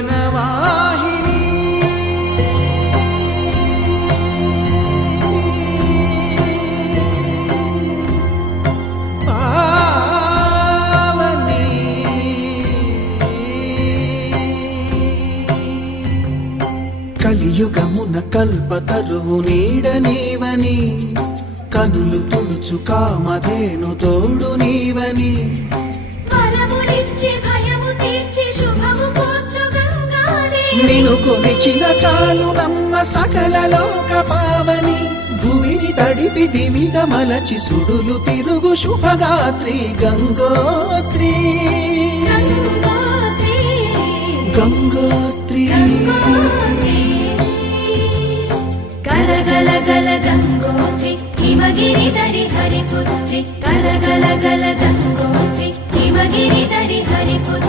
జీవనవాహిని పావని కలియుగమున కల్పతరువు నీడనీవని కనులు తుడుచు కామధేను తోడు నీవని నిను కొలిచిన చాలు నమ్మ సకల లోక పావని భూమిని తడిపి దివిగా మలచి సుడులు తిరుగు శుభగాత్రి గంగోత్రి గంగోత్రి గల గల గల గంగోత్రి హిమగిరిధరి హరిపుత్రి గల గల గల గంగోత్రి హిమగిరిధరి హరిపుత్రి